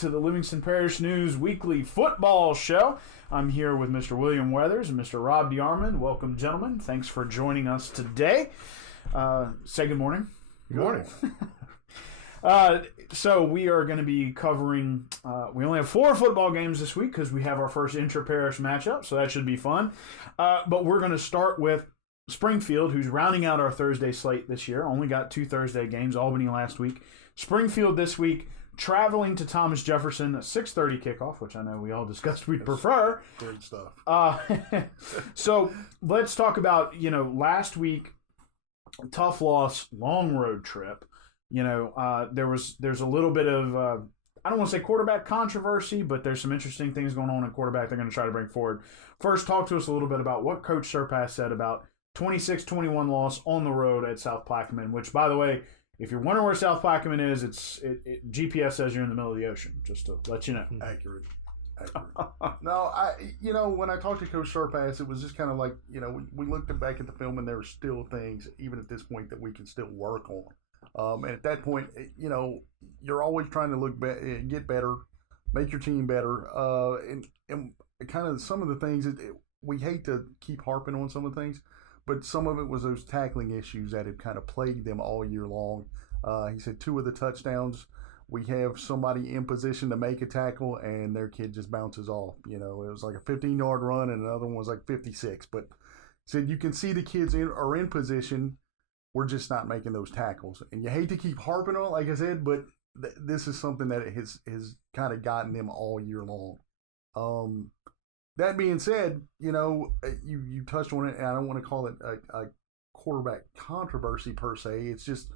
to the Livingston Parish News Weekly Football Show. I'm here with Mr. William Weathers and Mr. Rob DeArmond. Welcome, gentlemen. Thanks for joining us today. Say good morning. Good morning. So we are going to be covering, we only have 4 football games this week because we have our first intra-parish matchup, so that should be fun. But we're going to start with Springfield, who's rounding out our Thursday slate this year. Only got 2 Thursday games, Albany last week. Springfield this week, traveling to Thomas Jefferson, a 6:30 kickoff, which I know we all discussed we'd prefer. Great stuff. So let's talk about, last week, tough loss, long road trip. There's a little bit of, I don't want to say quarterback controversy, but there's some interesting things going on at quarterback they're going to try to bring forward. First, talk to us a little bit about what Coach Surpass said about 26-21 loss on the road at South Plaquemine, which, by the way, if you're wondering where South Plaquemine is, GPS says you're in the middle of the ocean, just to let you know. Accurate. No, when I talked to Coach Surpass, it was just kind of like, we looked back at the film and there were still things, even at this point, that we can still work on. And at that point, you're always trying to get better, make your team better. And kind of some of the things, we hate to keep harping on some of the things, but some of it was those tackling issues that had kind of plagued them all year long. He said 2 of the touchdowns, we have somebody in position to make a tackle, and their kid just bounces off. It was like a 15-yard run, and another one was like 56. But he said you can see the kids are in position. We're just not making those tackles. And you hate to keep harping on it, like I said, but this is something that has kind of gotten them all year long. That being said, you touched on it, and I don't want to call it a quarterback controversy per se. It's just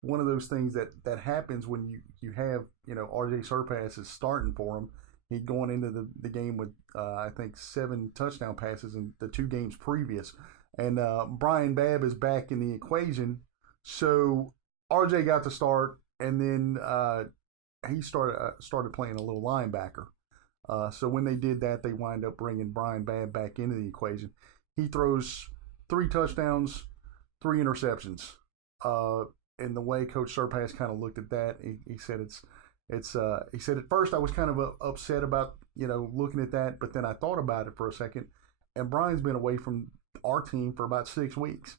one of those things that happens when you have, RJ Surpass is starting for him. He'd going into the game with, I think, 7 touchdown passes in the 2 games previous. And Brian Babb is back in the equation. So RJ got to start, and then he started playing a little linebacker. So when they did that, they wind up bringing Brian Babb back into the equation. He throws 3 touchdowns, 3 interceptions. And the way Coach Surpass kind of looked at that, he said he said at first I was kind of upset about, looking at that, but then I thought about it for a second, and Brian's been away from our team for about 6 weeks.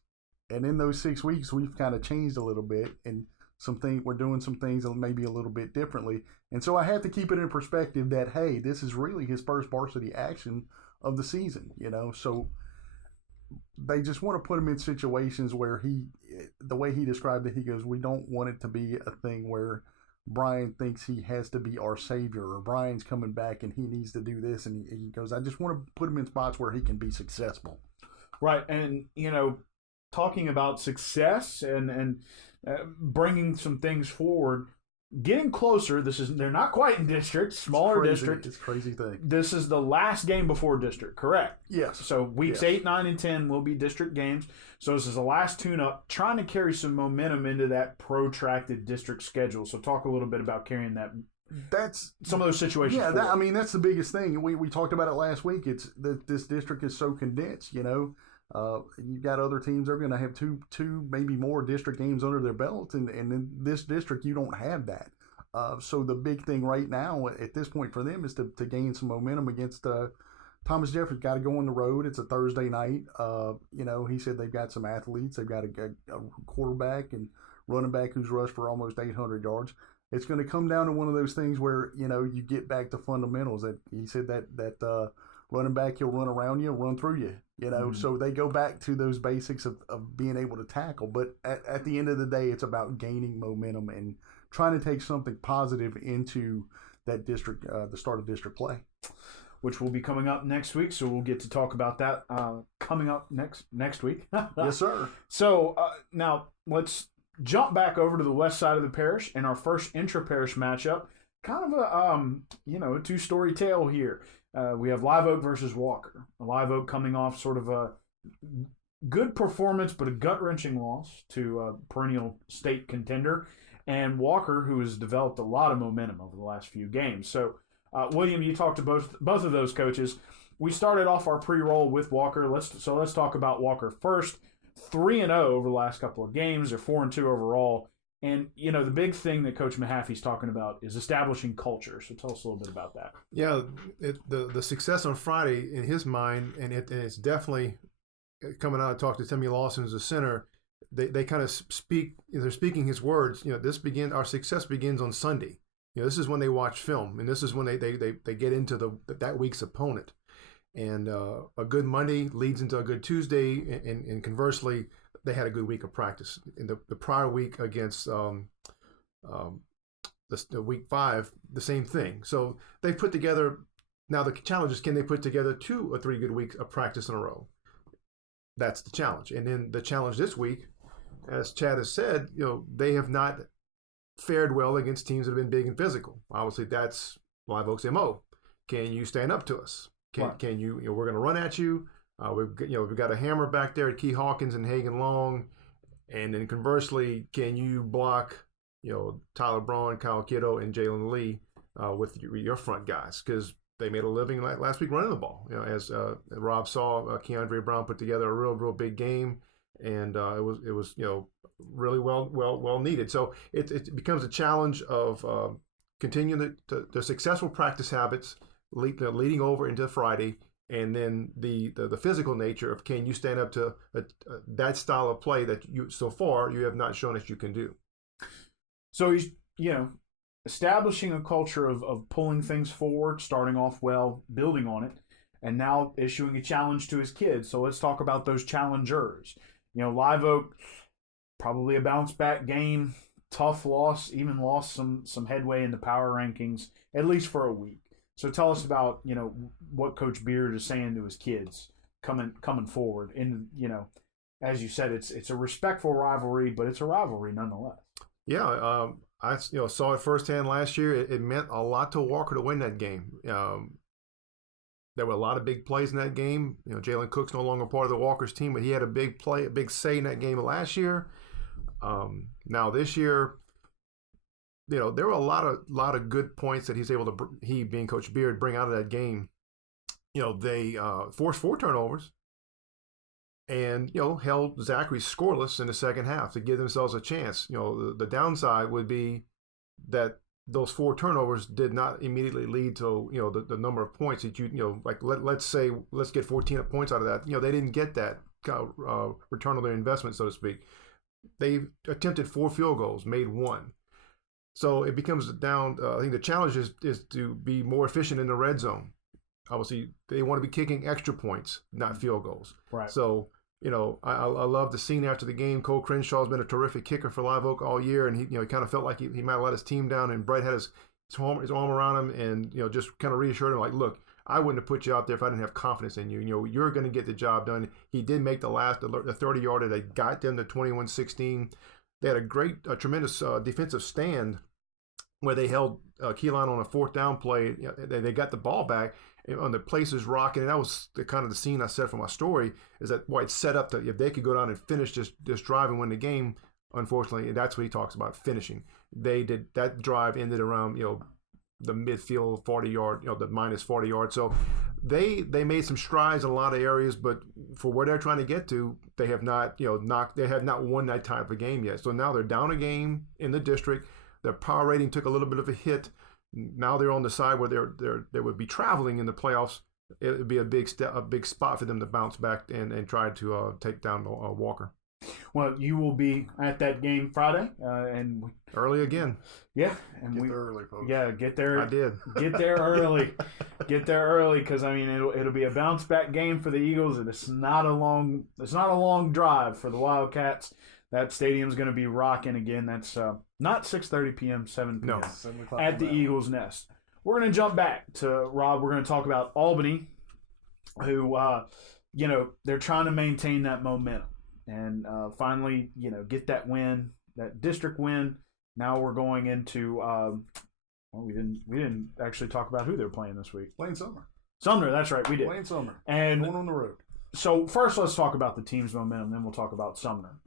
And in those 6 weeks, we've kind of changed a little bit, and we're doing some things maybe a little bit differently. And so I have to keep it in perspective that, hey, this is really his first varsity action of the season, so they just want to put him in situations where the way he described it, he goes, we don't want it to be a thing where Brian thinks he has to be our savior, or Brian's coming back and he needs to do this. And he goes, I just want to put him in spots where he can be successful. Right. And, talking about success and bringing some things forward, getting closer. They're not quite in district, smaller district. It's a crazy thing. This is the last game before district, correct? Yes. So weeks 8, 9, and 10 will be district games. So this is the last tune-up, trying to carry some momentum into that protracted district schedule. So talk a little bit about carrying that. That's some of those situations. Yeah, that's the biggest thing. We talked about it last week. It's this district is so condensed. You've got other teams that are going to have two, maybe more district games under their belt, and in this district you don't have that. So the big thing right now at this point for them is to gain some momentum against Thomas Jefferson. Got to go on the road. It's a Thursday night. He said they've got some athletes. They've got a quarterback and running back who's rushed for almost 800 yards. It's going to come down to one of those things where, you get back to fundamentals. That he said that running back, he'll run around you, run through you, Mm-hmm. So they go back to those basics of being able to tackle. But at the end of the day, it's about gaining momentum and trying to take something positive into that district, the start of district play. Which will be coming up next week, so we'll get to talk about that coming up next week. Yes, sir. So now let's jump back over to the west side of the parish and our first intra-parish matchup. Kind of a 2-story tale here. We have Live Oak versus Walker. Live Oak coming off sort of a good performance, but a gut-wrenching loss to a perennial state contender, and Walker, who has developed a lot of momentum over the last few games. So, William, you talked to both of those coaches. We started off our pre-roll with Walker. Let's talk about Walker first. 3-0 over the last couple of games. They're 4-2 overall. And, the big thing that Coach Mahaffey's talking about is establishing culture. So tell us a little bit about that. Yeah, the success on Friday in his mind, and it's definitely coming out. I talked to Timmy Lawson as a center. They kind of speak. They're speaking his words. Our success begins on Sunday. This is when they watch film, and this is when they get into that week's opponent. And a good Monday leads into a good Tuesday, and conversely, they had a good week of practice. In the prior week against the week 5, the same thing. So they put together. Now the challenge is, can they put together 2 or 3 good weeks of practice in a row? That's the challenge. And then the challenge this week, as Chad has said, they have not fared well against teams that have been big and physical. Obviously, that's Live Oak's MO. Can you stand up to us? Can you? We're going to run at you. We've got a hammer back there at Key Hawkins and Hagen Long, and then conversely, can you block Tyler Braun, Kyle Kitto, and Jalen Lee with your front guys? Because they made a living last week running the ball. As Rob saw, Keandre Brown put together a real big game, and it was really well needed. So it becomes a challenge of continuing the successful practice habits leading over into Friday, and then the physical nature of, can you stand up to that style of play that you so far you have not shown that you can do. So he's establishing a culture of pulling things forward, starting off well, building on it, and now issuing a challenge to his kids. So let's talk about those challengers. Live Oak, probably a bounce back game, tough loss, even lost some headway in the power rankings, at least for a week. So tell us about, what Coach Beard is saying to his kids coming forward. And, as you said, it's a respectful rivalry, but it's a rivalry nonetheless. Yeah, I saw it firsthand last year. It meant a lot to Walker to win that game. There were a lot of big plays in that game. Jalen Cook's no longer part of the Walkers team, but he had a big play, a big say in that game last year. Now this year, there were a lot of good points that he's able to, he being Coach Beard, bring out of that game. They forced 4 turnovers and, held Zachary scoreless in the second half to give themselves a chance. The downside would be that those 4 turnovers did not immediately lead to, the number of points that let's say, let's get 14 points out of that. They didn't get that return on their investment, so to speak. They attempted 4 field goals, made 1. So it becomes down. I think the challenge is to be more efficient in the red zone. Obviously, they want to be kicking extra points, not field goals. Right. So, I love the scene after the game. Cole Crenshaw's been a terrific kicker for Live Oak all year, and he kind of felt like he might have let his team down, and Brett had his arm around him and, just kind of reassured him, like, look, I wouldn't have put you out there if I didn't have confidence in you. You're going to get the job done. He did make the 30-yarder that got them to 21-16. They had a tremendous defensive stand where they held Keelan on a 4th down play. They got the ball back, and the place is rocking. And that was the scene I said for my story, is that, boy, it's set up to, if they could go down and finish this drive and win the game. Unfortunately, that's what he talks about, finishing. They did. That drive ended around the midfield 40-yard, the minus 40 yards. So they made some strides in a lot of areas, but for where they're trying to get to, they have not they have not won that type of game yet. So now they're down a game in the district. Their power rating took a little bit of a hit. Now they're on the side where they would be traveling in the playoffs. It would be a big spot for them to bounce back and try to take down Walker. Well, you will be at that game Friday, and early again. Yeah, and get there early, folks. Yeah, get there. I did. Get there early. Get there early, because it'll be a bounce back game for the Eagles, and it's not a long drive for the Wildcats. That stadium's going to be rocking again. That's not 6:30 p.m., 7 p.m. No. 7 o'clock at the Eagles' Nest. We're going to jump back to Rob. We're going to talk about Albany, who they're trying to maintain that momentum and finally get that win, that district win. Now we're going into we didn't actually talk about who they're playing this week. Playing Sumner. Sumner, that's right, we did. Playing Sumner. And going on the road. So first, let's talk about the team's momentum. Then we'll talk about Sumner.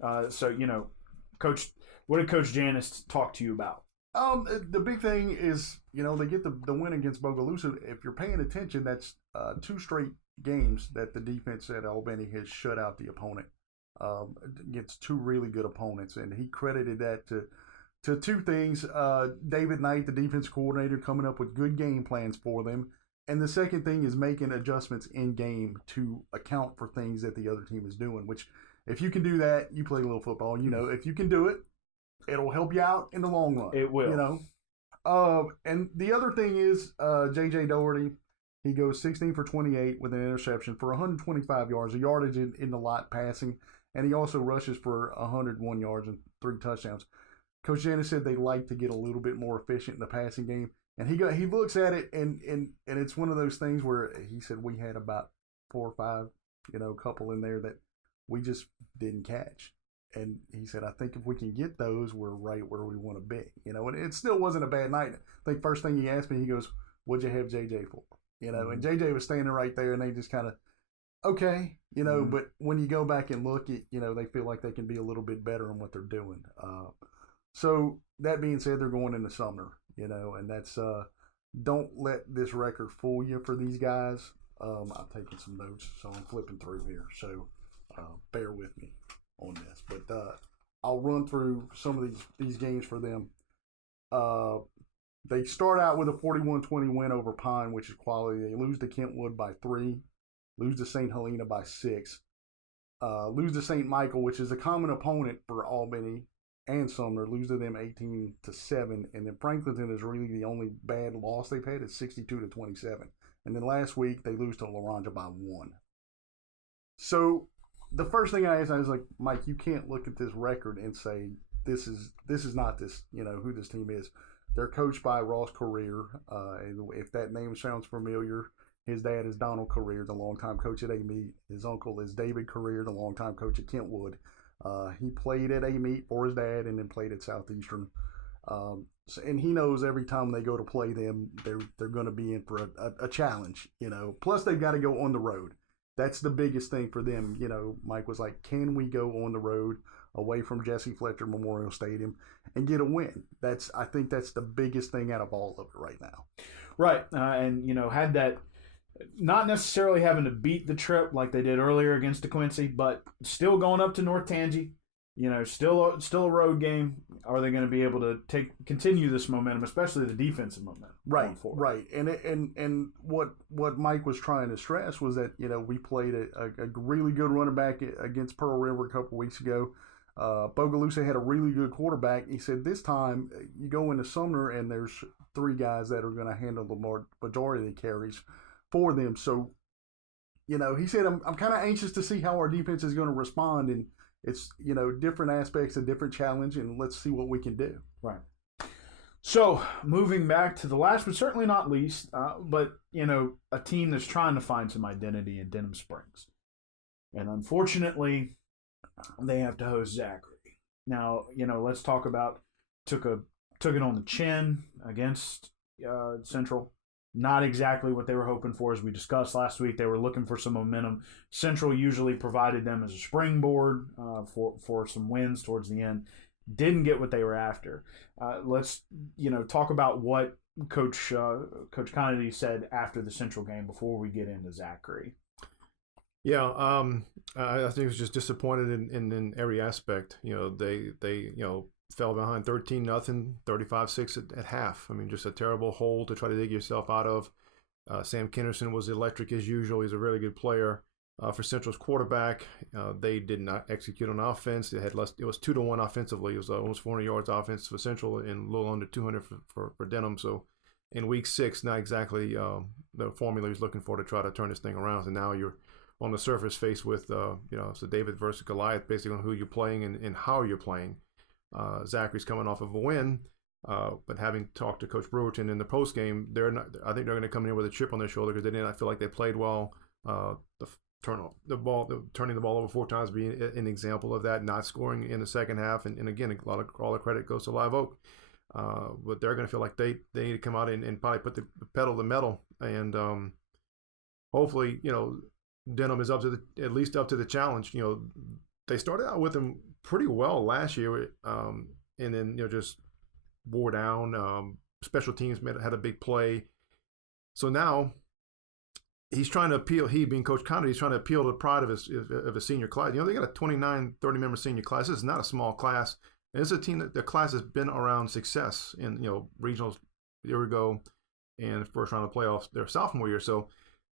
Coach, what did Coach Janis talk to you about? The big thing is, they get the win against Bogalusa. If you're paying attention, that's 2 straight games that the defense at Albany has shut out the opponent against 2 really good opponents, and he credited that to to two things. David Knight, the defense coordinator, coming up with good game plans for them. And the second thing is making adjustments in game to account for things that the other team is doing, which if you can do that, you play a little football. You know, if you can do it, it'll help you out in the long run. It will. You know. And the other thing is J.J. Doherty. He goes 16 for 28 with an interception for 125 yards, a yardage in the lot passing, and he also rushes for 101 yards and 3 touchdowns. Coach Janis said they like to get a little bit more efficient in the passing game, and he looks at it and it's one of those things where he said we had about 4 or 5, couple in there that we just didn't catch. And he said, I think if we can get those, we're right where we want to be. And it still wasn't a bad night. I think first thing he asked me, he goes, what'd you have JJ for? And JJ was standing right there, and they just kind of, okay, but when you go back and look at, they feel like they can be a little bit better on what they're doing. So that being said, they're going into Sumner, and that's, don't let this record fool you for these guys. I'm taking some notes, so I'm flipping through here. So bear with me on this, but I'll run through some of these games for them. They start out with a 41-20 win over Pine, which is quality. They lose to Kentwood by 3, lose to St. Helena by 6, lose to St. Michael, which is a common opponent for Albany and Sumner, lose to them 18-7, and then Franklinton is really the only bad loss they've had. It's 62-27, and then last week they lose to Laranja by 1. So the first thing I asked, I was like, Mike, you can't look at this record and say this is not this, who this team is. They're coached by Ross Career. And if that name sounds familiar, his dad is Donald Career, the longtime coach at A-Meet. His uncle is David Career, the longtime coach at Kentwood. He played at A-Meet for his dad and then played at Southeastern. And he knows every time they go to play them, they're going to be in for a challenge, Plus, they've got to go on the road. That's the biggest thing for them. Mike was like, can we go on the road away from Jesse Fletcher Memorial Stadium and get a win? I think that's the biggest thing out of all of it right now. Right. And, had that, not necessarily having to beat the trip like they did earlier against DeQuincy, but still going up to North Tangi, still a road game. Are they going to be able to continue this momentum, especially the defensive momentum? Right. And what Mike was trying to stress was that, we played a really good running back against Pearl River a couple weeks ago. Bogalusa had a really good quarterback. He said this time you go into Sumner and there's 3 guys that are going to handle the majority of the carries for them. So, he said, I'm kind of anxious to see how our defense is going to respond. And it's, different aspects, a different challenge, and let's see what we can do. Right. So moving back to the last, but certainly not least, but, a team that's trying to find some identity in Denham Springs. And unfortunately, they have to host Zachary. Now, let's talk about took it on the chin against Central. Not exactly what they were hoping for, as we discussed last week. They were looking for some momentum. Central usually provided them as a springboard for some wins towards the end. Didn't get what they were after. Let's talk about what Coach Kennedy said after the Central game before we get into Zachary. Yeah, I think it was just disappointed in every aspect. They fell behind 13-0, 35-6 at half. I mean, just a terrible hole to try to dig yourself out of. Sam Kennerson was electric as usual. He's a really good player. For Central's quarterback, they did not execute on offense. They had less. It was 2-1 offensively. It was almost 400 yards offense for Central and a little under 200 for Denham. So in week 6, not exactly the formula he's looking for to try to turn this thing around. And now you're on the surface faced with, it's a David versus Goliath, basically on who you're playing and how you're playing. Zachary's coming off of a win, but having talked to Coach Brewerton in the post game, I think they're going to come in with a chip on their shoulder because they did not feel like they played well. Turning the ball over 4 times being an example of that, not scoring in the second half, and again, all the credit goes to Live Oak. But they're going to feel like they need to come out and probably put the pedal to the metal, and hopefully, Denham is at least up to the challenge. They started out with him pretty well last year, and then just wore down. Special teams had a big play, so now he's trying to appeal. He being Coach Conner, he's trying to appeal to the pride of his senior class. They got a 29, 30 member senior class. This is not a small class. It's a team that the class has been around success in regionals a year ago and first round of playoffs their sophomore year. So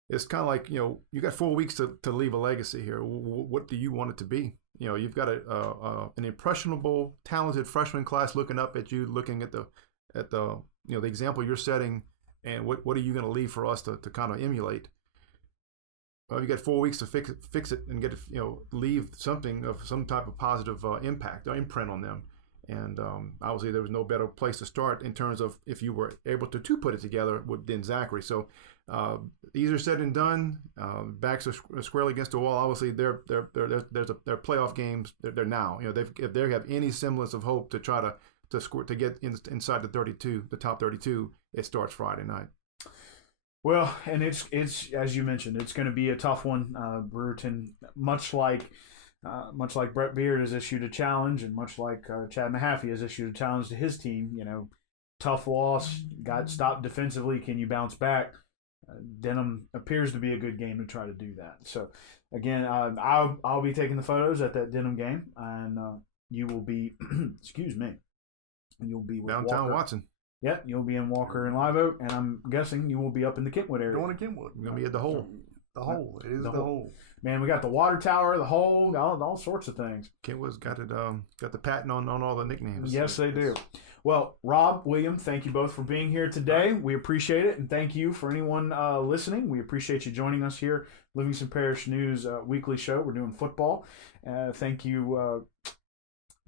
it's kind of like, you got 4 weeks to leave a legacy here. What do you want it to be? You've got an impressionable, talented freshman class looking up at you, looking at the the example you're setting, and what are you going to leave for us to kind of emulate? Well, you got 4 weeks to fix it and get leave something of some type of positive impact or imprint on them. And obviously, there was no better place to start in terms of if you were able to put it together than Zachary. So easier said than done. Backs are squarely against the wall. Obviously, their playoff games. They're now. If they have any semblance of hope to try to get inside the top 32, it starts Friday night. Well, and it's as you mentioned, it's going to be a tough one. Brewerton, much like Brett Beard has issued a challenge, and much like Chad Mahaffey has issued a challenge to his team. Tough loss, got stopped defensively. Can you bounce back? Denham appears to be a good game to try to do that. So, again, I'll be taking the photos at that Denham game, and you will be, excuse me, you'll be with downtown Walker. Watson. Yeah, you'll be in Walker and Live Oak, and I'm guessing you will be up in the Kentwood area. Going to Kentwood. We're going to be at the hole. The hole. It is the hole. Man, we got the water tower, the hole, all sorts of things. Kentwood's got the patent on all the nicknames. Yes, they do. Well, Rob, William, thank you both for being here today. We appreciate it, and thank you for anyone listening. We appreciate you joining us here, Livingston Parish News weekly show. We're doing football. Thank you.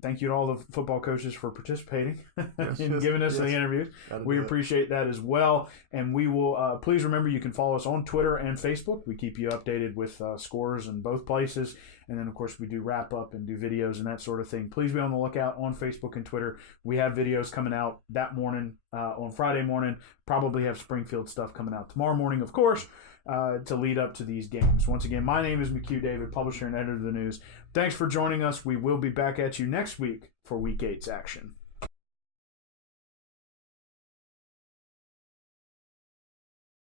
Thank you to all the football coaches for participating and giving us the interviews. We appreciate that as well. And we will, please remember, you can follow us on Twitter and Facebook. We keep you updated with scores in both places. And then, of course, we do wrap up and do videos and that sort of thing. Please be on the lookout on Facebook and Twitter. We have videos coming out that morning, on Friday morning. Probably have Springfield stuff coming out tomorrow morning, of course, to lead up to these games. Once again, my name is McHugh David, publisher and editor of the news. Thanks for joining us. We will be back at you next week for Week 8's action.